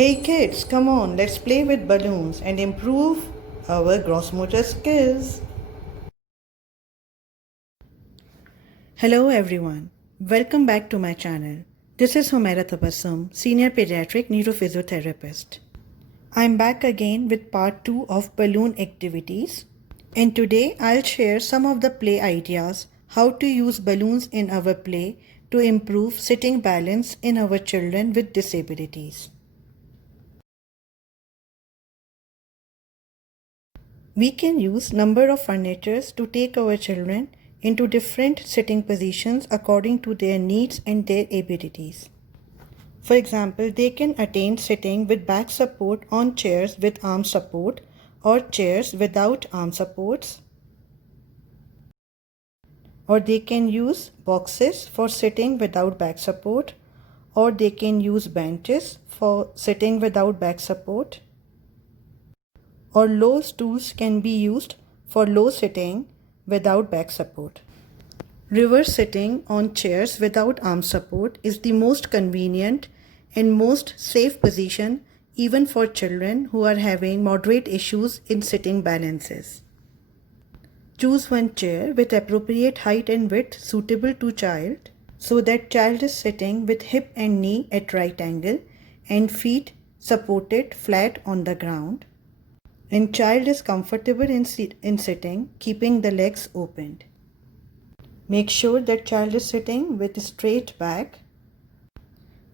Hey kids, come on, let's play with balloons and improve our gross motor skills. Hello everyone, welcome back to my channel. This is Humaira Tabassum, Senior Pediatric Neurophysiotherapist. I'm back again with part 2 of balloon activities, and today I'll share some of the play ideas how to use balloons in our play to improve sitting balance in our children with disabilities. We can use number of furnitures to take our children into different sitting positions according to their needs and their abilities. For example, they can attain sitting with back support on chairs with arm support or chairs without arm supports. Or they can use boxes for sitting without back support, or they can use benches for sitting without back support. Or low stools can be used for low sitting without back support. Reverse sitting on chairs without arm support is the most convenient and most safe position even for children who are having moderate issues in sitting balances. Choose one chair with appropriate height and width suitable to child so that child is sitting with hip and knee at right angle and feet supported flat on the ground. And child is comfortable in sitting, keeping the legs opened. Make sure that child is sitting with a straight back,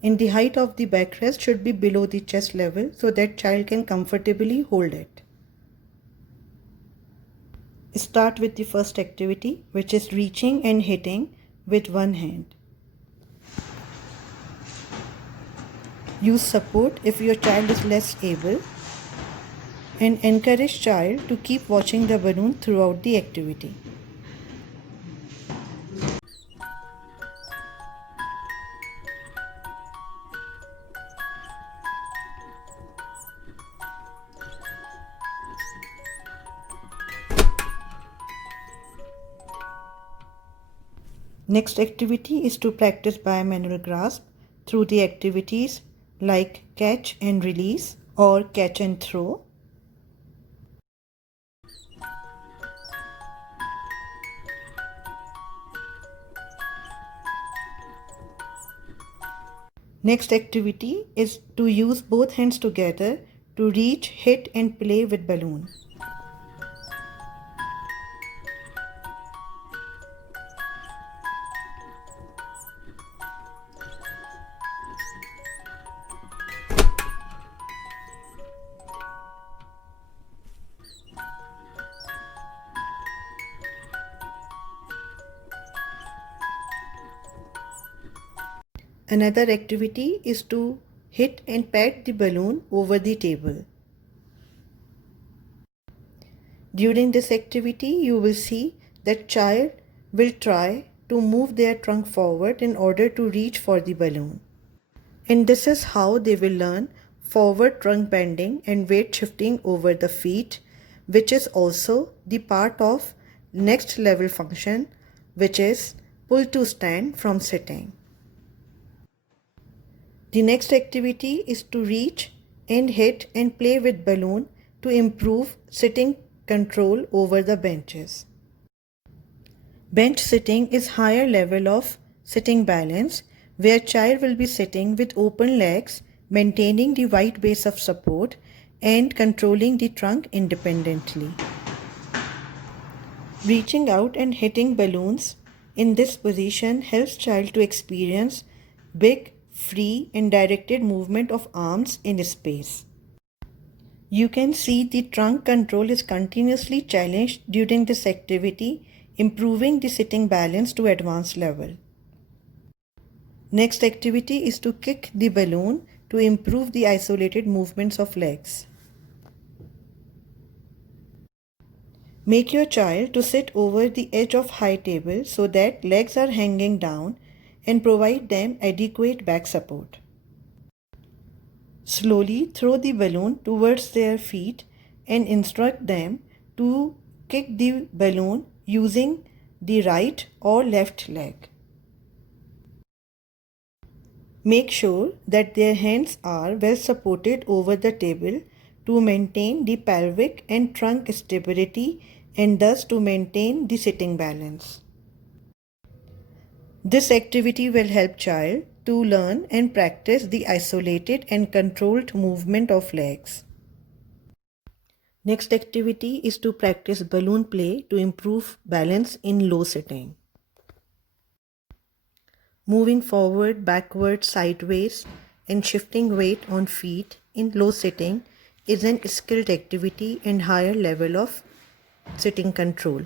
and the height of the backrest should be below the chest level so that child can comfortably hold it. Start with the first activity, which is reaching and hitting with one hand. Use support if your child is less able, and encourage child to keep watching the balloon throughout the activity. Next activity is to practice bimanual grasp through the activities like catch and release or catch and throw. Next activity is to use both hands together to reach, hit and play with balloon. Another activity is to hit and pat the balloon over the table. During this activity, you will see that child will try to move their trunk forward in order to reach for the balloon. And this is how they will learn forward trunk bending and weight shifting over the feet, which is also the part of next level function, which is pull to stand from sitting. The next activity is to reach and hit and play with balloon to improve sitting control over the benches. Bench sitting is higher level of sitting balance where child will be sitting with open legs, maintaining the wide base of support and controlling the trunk independently. Reaching out and hitting balloons in this position helps child to experience big, free and directed movement of arms in space. You can see the trunk control is continuously challenged during this activity, improving the sitting balance to advanced level. Next activity is to kick the balloon to improve the isolated movements of legs. Make your child to sit over the edge of high table so that legs are hanging down and provide them adequate back support. Slowly throw the balloon towards their feet and instruct them to kick the balloon using the right or left leg. Make sure that their hands are well supported over the table to maintain the pelvic and trunk stability and thus to maintain the sitting balance. This activity will help child to learn and practice the isolated and controlled movement of legs. Next activity is to practice balloon play to improve balance in low sitting. Moving forward, backward, sideways and shifting weight on feet in low sitting is an skilled activity and higher level of sitting control.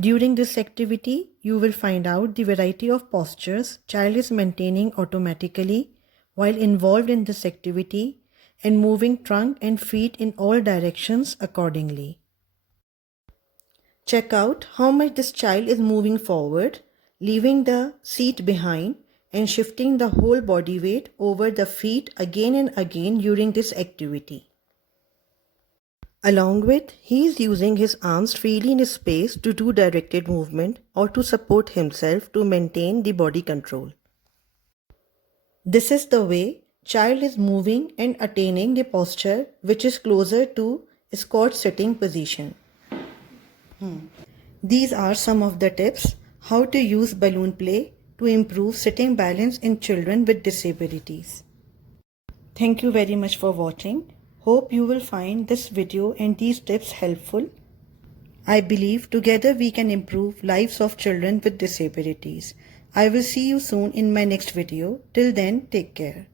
During this activity, you will find out the variety of postures child is maintaining automatically while involved in this activity and moving trunk and feet in all directions accordingly. Check out how much this child is moving forward, leaving the seat behind and shifting the whole body weight over the feet again and again during this activity. Along with, he is using his arms freely in space to do directed movement or to support himself to maintain the body control. This is the way child is moving and attaining the posture which is closer to squat sitting position. These are some of the tips how to use balloon play to improve sitting balance in children with disabilities. Thank you very much for watching. Hope you will find this video and these tips helpful. I believe together we can improve lives of children with disabilities. I will see you soon in my next video. Till then, take care.